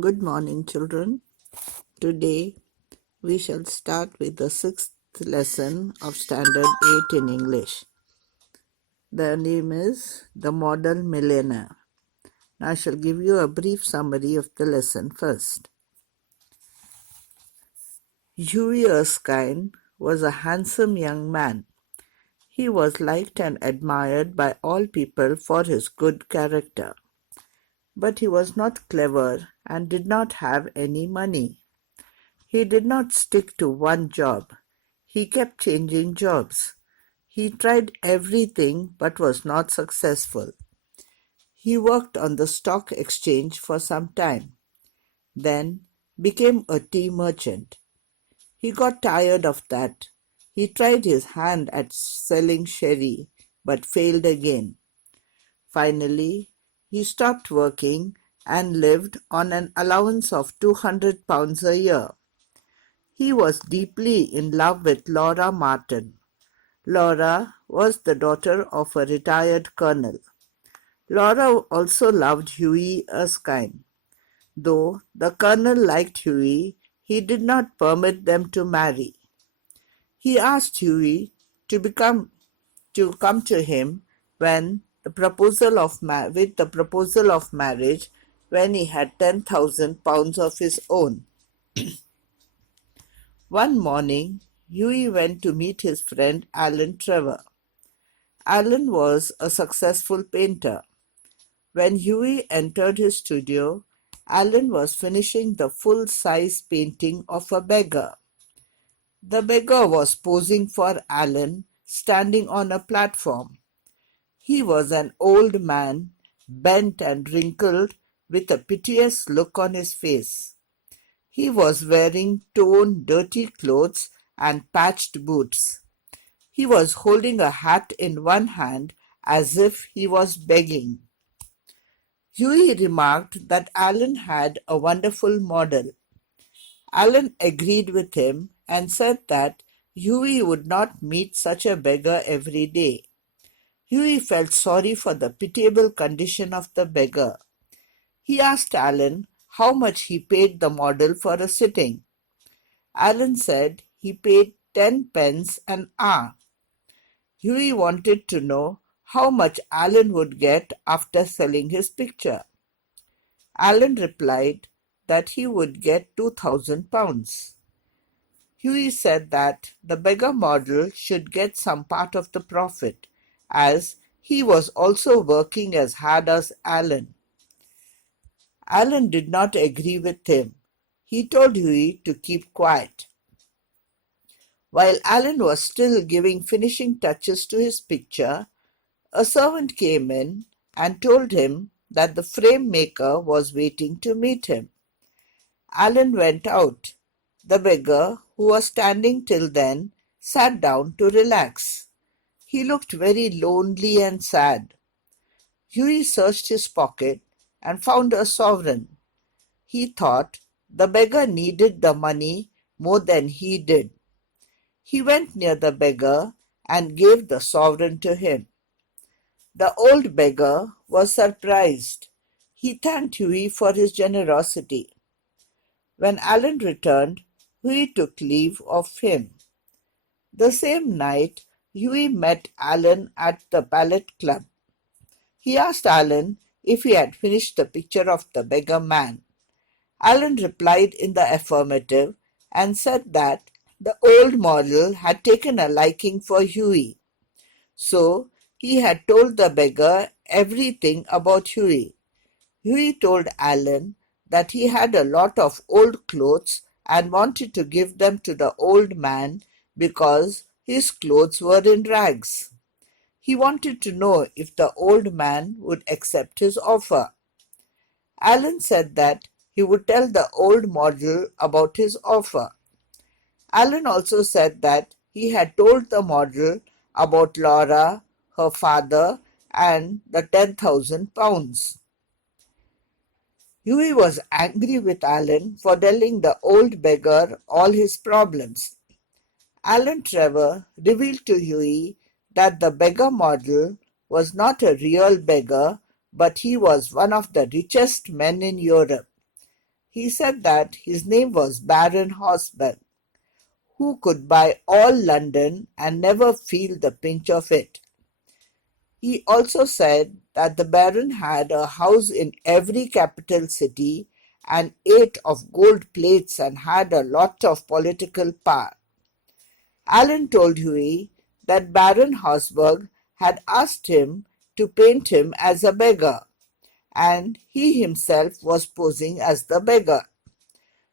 Good morning, children. Today we shall start with the sixth lesson of Standard 8 in English. The name is The Model Millionaire. Now I shall give you a brief summary of the lesson first. Huey Erskine was a handsome young man. He was liked and admired by all people for his good character. But he was not clever and did not have any money. He did not stick to one job. He kept changing jobs. He tried everything but was not successful. He worked on the stock exchange for some time, then became a tea merchant. He got tired of that. He tried his hand at selling sherry but failed again. Finally, he stopped working and lived on an allowance of £200 a year. He was deeply in love with Laura Martin. Laura was the daughter of a retired colonel. Laura also loved Huey Erskine. Though the colonel liked Huey, he did not permit them to marry. He asked Huey to come to him with the proposal of marriage when he had £10,000 of his own. One morning, Huey went to meet his friend Alan Trevor. Alan was a successful painter. When Huey entered his studio, Alan was finishing the full-size painting of a beggar. The beggar was posing for Alan, standing on a platform. He was an old man, bent and wrinkled, with a piteous look on his face. He was wearing torn, dirty clothes and patched boots. He was holding a hat in one hand as if he was begging. Huey remarked that Alan had a wonderful model. Alan agreed with him and said that Huey would not meet such a beggar every day. Huey felt sorry for the pitiable condition of the beggar. He asked Alan how much he paid the model for a sitting. Alan said he paid 10 pence an hour. Huey wanted to know how much Alan would get after selling his picture. Alan replied that he would get £2,000. Huey said that the beggar model should get some part of the profit, as he was also working as hard as Alan. Alan did not agree with him. He told Huey to keep quiet. While Alan was still giving finishing touches to his picture, a servant came in and told him that the frame maker was waiting to meet him. Alan went out. The beggar, who was standing till then, sat down to relax. He looked very lonely and sad. Huey searched his pocket and found a sovereign. He thought the beggar needed the money more than he did. He went near the beggar and gave the sovereign to him. The old beggar was surprised. He thanked Huey for his generosity. When Alan returned, Huey took leave of him. The same night, Huey met Alan at the Ballet Club. He asked Alan if he had finished the picture of the beggar man. Alan replied in the affirmative and said that the old model had taken a liking for Huey. So he had told the beggar everything about Huey. Huey told Alan that he had a lot of old clothes and wanted to give them to the old man because his clothes were in rags. He wanted to know if the old man would accept his offer. Alan said that he would tell the old model about his offer. Alan also said that he had told the model about Laura, her father, and the £10,000. Huey was angry with Alan for telling the old beggar all his problems. Alan Trevor revealed to Huey that the beggar model was not a real beggar, but he was one of the richest men in Europe. He said that his name was Baron Horsberg, who could buy all London and never feel the pinch of it. He also said that the Baron had a house in every capital city and ate of gold plates and had a lot of political power. Alan told Huey that Baron Horsberg had asked him to paint him as a beggar, and he himself was posing as the beggar.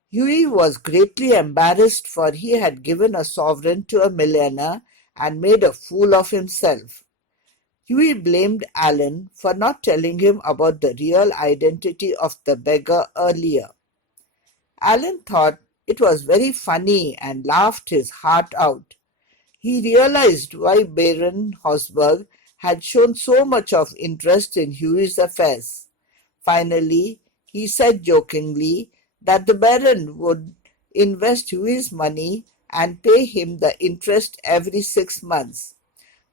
Huey was greatly embarrassed, for he had given a sovereign to a millionaire and made a fool of himself. Huey blamed Alan for not telling him about the real identity of the beggar earlier. Alan thought it was very funny and laughed his heart out. He realized why Baron Horsberg had shown so much of interest in Huey's affairs. Finally, he said jokingly that the Baron would invest Huey's money and pay him the interest every 6 months.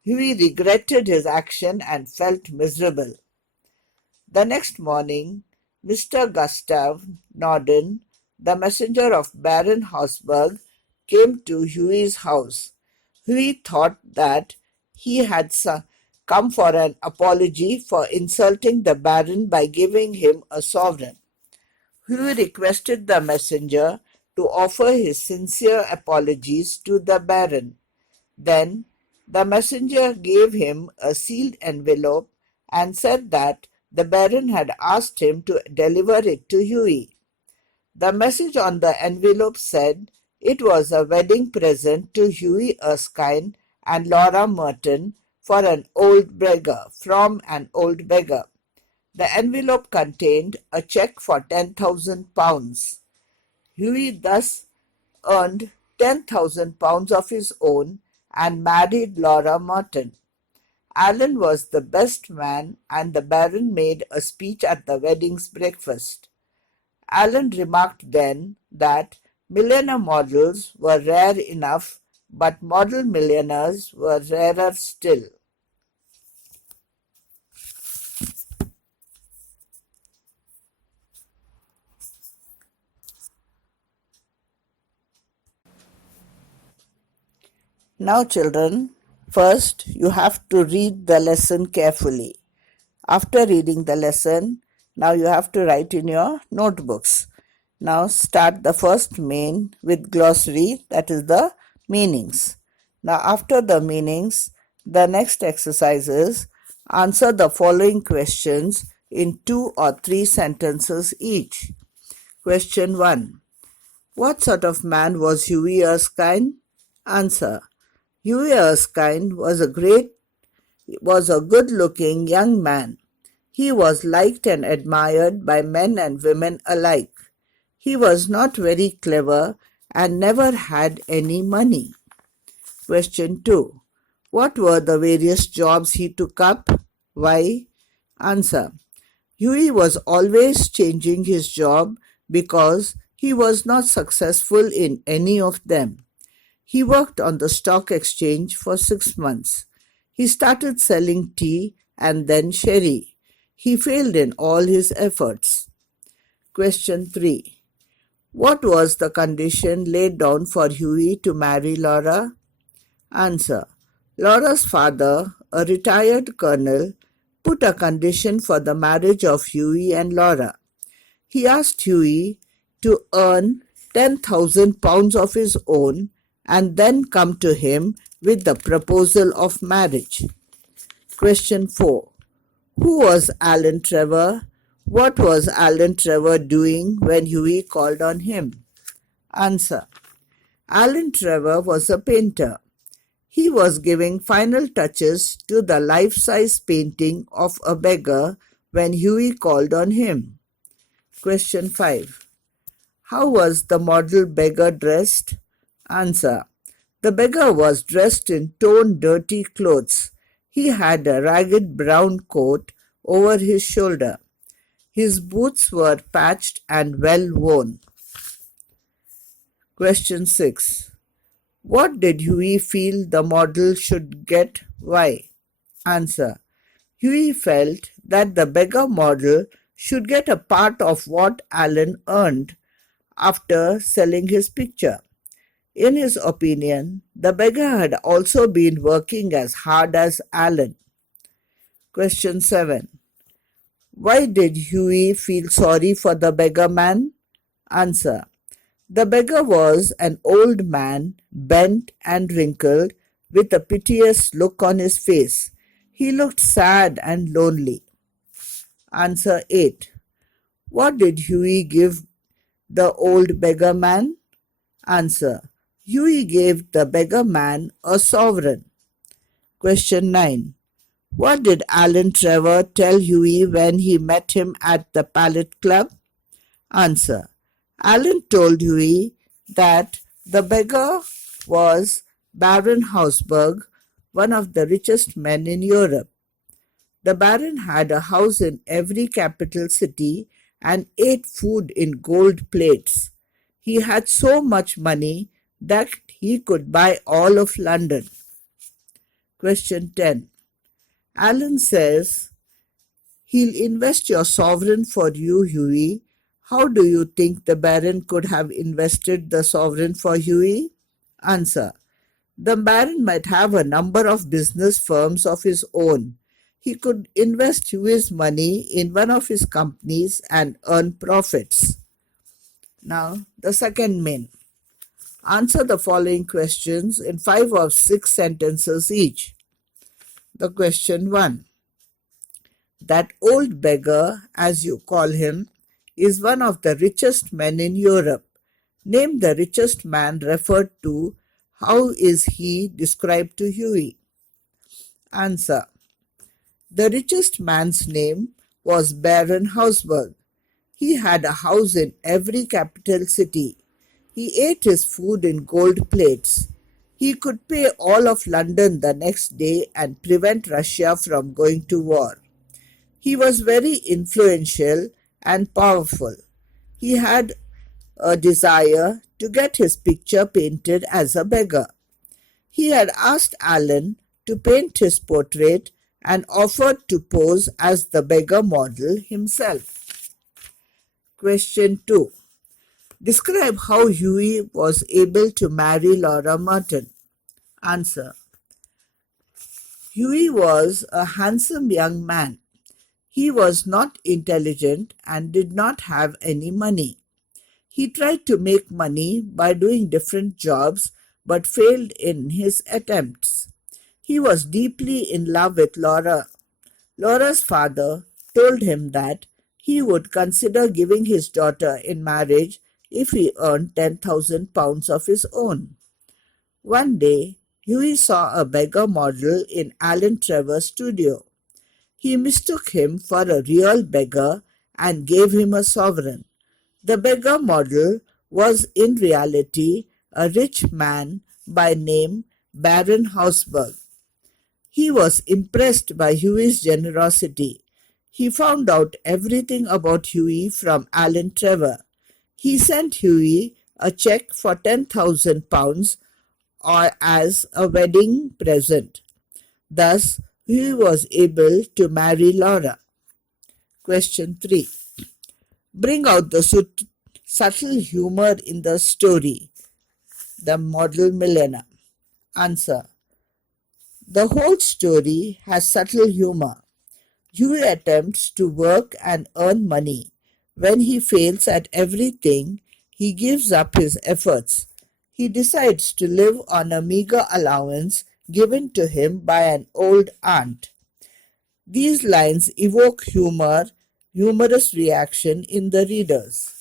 Huey regretted his action and felt miserable. The next morning, Mr. Gustav Norden, the messenger of Baron Horsberg, came to Huey's house. Huey thought that he had come for an apology for insulting the Baron by giving him a sovereign. Huey requested the messenger to offer his sincere apologies to the Baron. Then the messenger gave him a sealed envelope and said that the Baron had asked him to deliver it to Huey. The message on the envelope said it was a wedding present to Huey Erskine and Laura Merton for an old beggar, from an old beggar. The envelope contained a cheque for £10,000. Huey thus earned £10,000 of his own and married Laura Merton. Alan was the best man, and the Baron made a speech at the wedding's breakfast. Alan remarked then that millionaire models were rare enough, but model millionaires were rarer still. Now, children, first you have to read the lesson carefully. After reading the lesson, now you have to write in your notebooks. Now start the first main with glossary, that is the meanings. Now after the meanings, the next exercise is answer the following questions in 2 or 3 sentences each. Question 1. What sort of man was Huey Erskine? Answer. Huey Erskine was a good-looking young man. He was liked and admired by men and women alike. He was not very clever and never had any money. Question 2. What were the various jobs he took up? Why? Answer. Huey was always changing his job because he was not successful in any of them. He worked on the stock exchange for 6 months. He started selling tea and then sherry. He failed in all his efforts. Question 3. What was the condition laid down for Huey to marry Laura? Answer. Laura's father, a retired colonel, put a condition for the marriage of Huey and Laura. He asked Huey to earn £10,000 of his own and then come to him with the proposal of marriage. Question 4. Who was Alan Trevor? What was Alan Trevor doing when Huey called on him? Answer. Alan Trevor was a painter. He was giving final touches to the life-size painting of a beggar when Huey called on him. Question 5. How was the model beggar dressed? Answer. The beggar was dressed in torn, dirty clothes. He had a ragged brown coat over his shoulder. His boots were patched and well worn. Question 6. What did Huey feel the model should get? Why? Answer. Huey felt that the beggar model should get a part of what Alan earned after selling his picture. In his opinion, the beggar had also been working as hard as Alan. Question 7. Why did Huey feel sorry for the beggar man? Answer. The beggar was an old man, bent and wrinkled, with a piteous look on his face. He looked sad and lonely. Answer 8. What did Huey give the old beggar man? Answer. Huey gave the beggar man a sovereign. Question 9. What did Alan Trevor tell Huey when he met him at the Pallet Club? Answer. Alan told Huey that the beggar was Baron Hausberg, one of the richest men in Europe. The Baron had a house in every capital city and ate food in gold plates. He had so much money that he could buy all of London. Question 10. Alan says, he'll invest your sovereign for you, Huey. How do you think the Baron could have invested the sovereign for Huey? Answer. The Baron might have a number of business firms of his own. He could invest Huey's money in one of his companies and earn profits. Now, the second main. Answer the following questions in 5 or 6 sentences each. The question 1. That old beggar, as you call him, is one of the richest men in Europe. Name the richest man referred to. How is he described to Huey? Answer. The richest man's name was Baron Hausberg. He had a house in every capital city. He ate his food in gold plates. He could pay all of London the next day and prevent Russia from going to war. He was very influential and powerful. He had a desire to get his picture painted as a beggar. He had asked Alan to paint his portrait and offered to pose as the beggar model himself. Question 2. Describe how Huey was able to marry Laura Merton. Answer. Huey was a handsome young man. He was not intelligent and did not have any money. He tried to make money by doing different jobs but failed in his attempts. He was deeply in love with Laura. Laura's father told him that he would consider giving his daughter in marriage if he earned £10,000 of his own. One day, Huey saw a beggar model in Alan Trevor's studio. He mistook him for a real beggar and gave him a sovereign. The beggar model was in reality a rich man by name Baron Hausberg. He was impressed by Huey's generosity. He found out everything about Huey from Alan Trevor. He sent Huey a check for £10,000 or as a wedding present. Thus, Huey was able to marry Laura. Question 3. Bring out the subtle humor in the story, The Model Millionaire. Answer. The whole story has subtle humor. Huey attempts to work and earn money. When he fails at everything, he gives up his efforts. He decides to live on a meager allowance given to him by an old aunt. These lines evoke humorous reaction in the readers.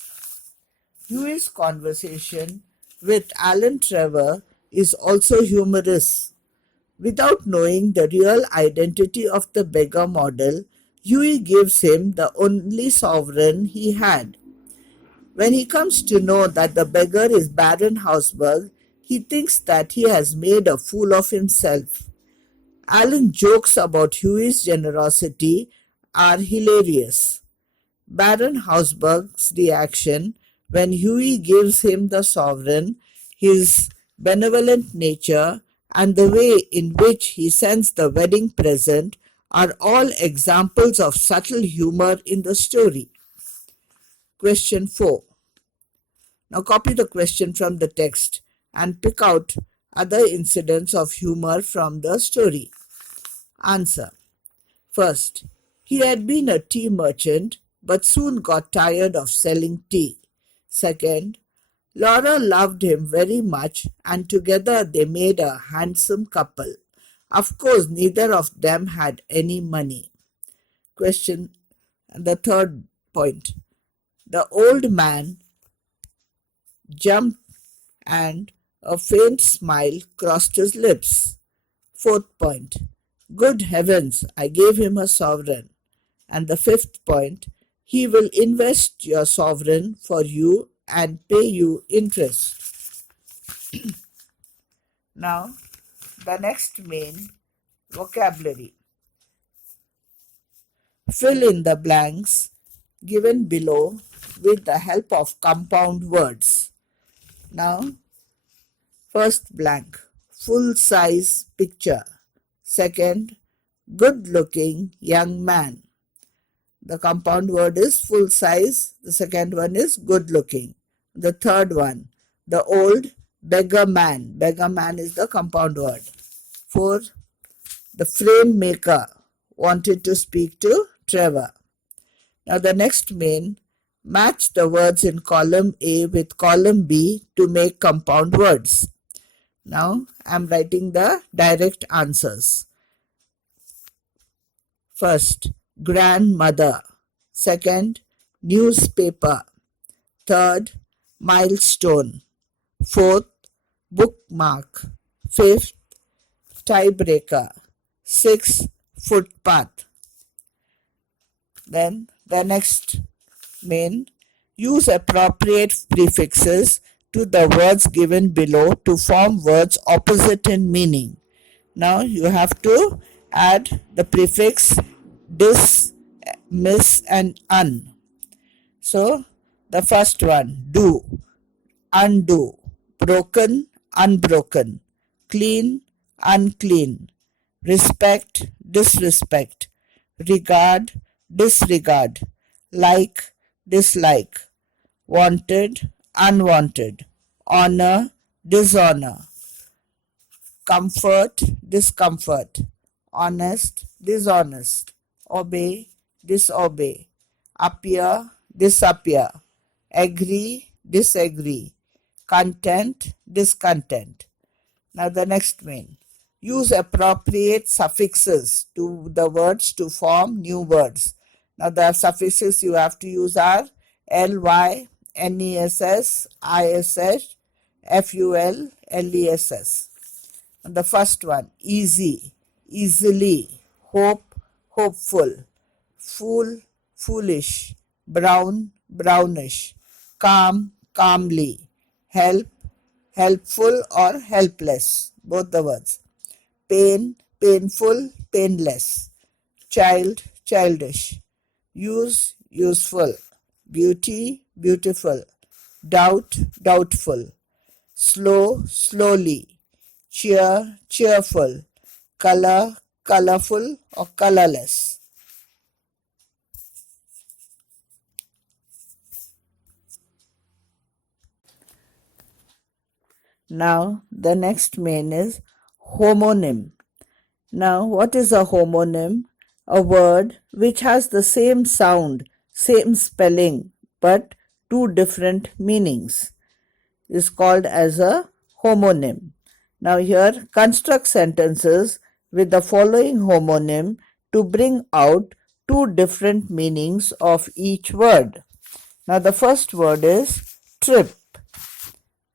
Huey's conversation with Alan Trevor is also humorous. Without knowing the real identity of the beggar model, Huey gives him the only sovereign he had. When he comes to know that the beggar is Baron Hausberg, he thinks that he has made a fool of himself. Alan jokes about Huey's generosity are hilarious. Baron Hausberg's reaction when Huey gives him the sovereign, his benevolent nature, and the way in which he sends the wedding present are all examples of subtle humor in the story. Question 4. Now copy the question from the text and pick out other incidents of humor from the story. Answer. First, he had been a tea merchant but soon got tired of selling tea. Second, Laura loved him very much and together they made a handsome couple. Of course, neither of them had any money. Question. The third point. The old man jumped and a faint smile crossed his lips. Fourth point. Good heavens, I gave him a sovereign. And the fifth point. He will invest your sovereign for you and pay you interest. Now, the next main vocabulary. Fill in the blanks given below with the help of compound words. Now, first blank, full-size picture. Second, good-looking young man. The compound word is full-size. The second one is good-looking. The third one, the old beggar man. Beggar man is the compound word. Fourth, the frame maker wanted to speak to Trevor. Now the next main, match the words in column A with column B to make compound words. Now I am writing the direct answers. First, grandmother. Second, newspaper. Third, milestone. Fourth, bookmark. Fifth, tiebreaker. Sixth, footpath. Then the next main, use appropriate prefixes to the words given below to form words opposite in meaning. Now you have to add the prefix dis, miss and un. So the first one, do, undo, broken, unbroken, clean, unclean, respect, disrespect, regard, disregard, like, dislike, wanted, unwanted, honor, dishonor, comfort, discomfort, honest, dishonest, obey, disobey, appear, disappear, agree, disagree, content, discontent. Now the next main. Use appropriate suffixes to the words to form new words. Now the suffixes you have to use are ly, ness, ish, ful, less. The first one, easy, easily, hope, hopeful, fool, foolish, brown, brownish, calm, calmly, help, helpful or helpless, both the words. Pain, painful, painless, child, childish, use, useful, beauty, beautiful, doubt, doubtful, slow, slowly, cheer, cheerful, color, colorful or colorless. Now the next main is homonym. Now what is a homonym? A word which has the same sound, same spelling but two different meanings is called as a homonym. Now here construct sentences with the following homonym to bring out two different meanings of each word. Now the first word is trip.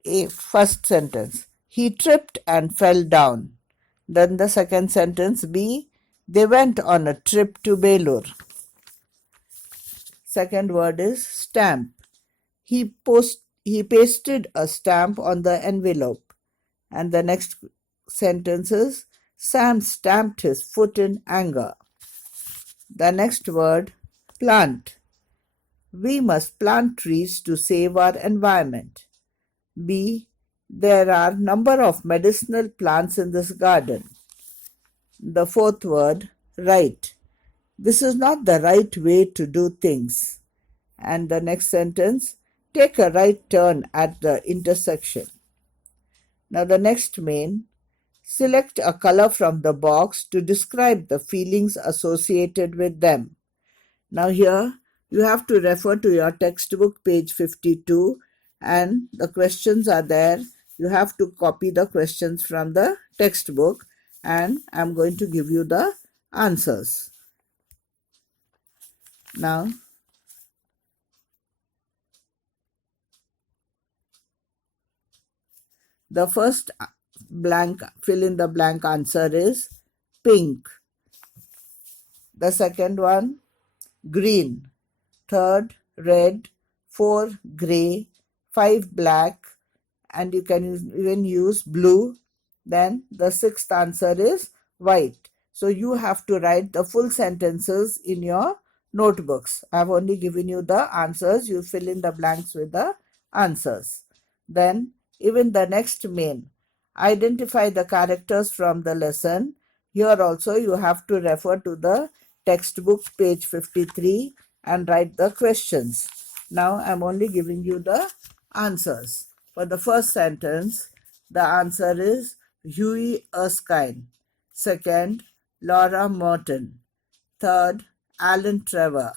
A first sentence, he tripped and fell down. Then the second sentence, B, they went on a trip to Belur. Second word is stamp. He pasted a stamp on the envelope. And the next sentence is, Sam stamped his foot in anger. The next word, plant. We must plant trees to save our environment. B, there are number of medicinal plants in this garden. The fourth word, right. This is not the right way to do things. And the next sentence, Take a right turn at the intersection. Now the next main, select a color from the box to describe the feelings associated with them. Now here you have to refer to your textbook page 52 and the questions are there. You have to copy the questions from the textbook and I'm going to give you the answers. Now the first blank fill in the blank answer is pink. The second one, green. Third, red. 4, grey. 5, black. And you can even use blue. Then the sixth answer is white. So you have to write the full sentences in your notebooks. I have only given you the answers. You fill in the blanks with the answers. Then even the next main, identify the characters from the lesson. Here also you have to refer to the textbook page 53 and write the questions. Now I am only giving you the answers. For the first sentence, the answer is Huey Erskine. Second, Laura Merton. Third, Alan Trevor.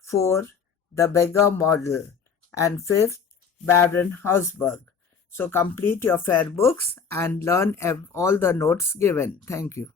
Four, The Beggar Model. And fifth, Baron Hausberg. So complete your fair books and learn all the notes given. Thank you.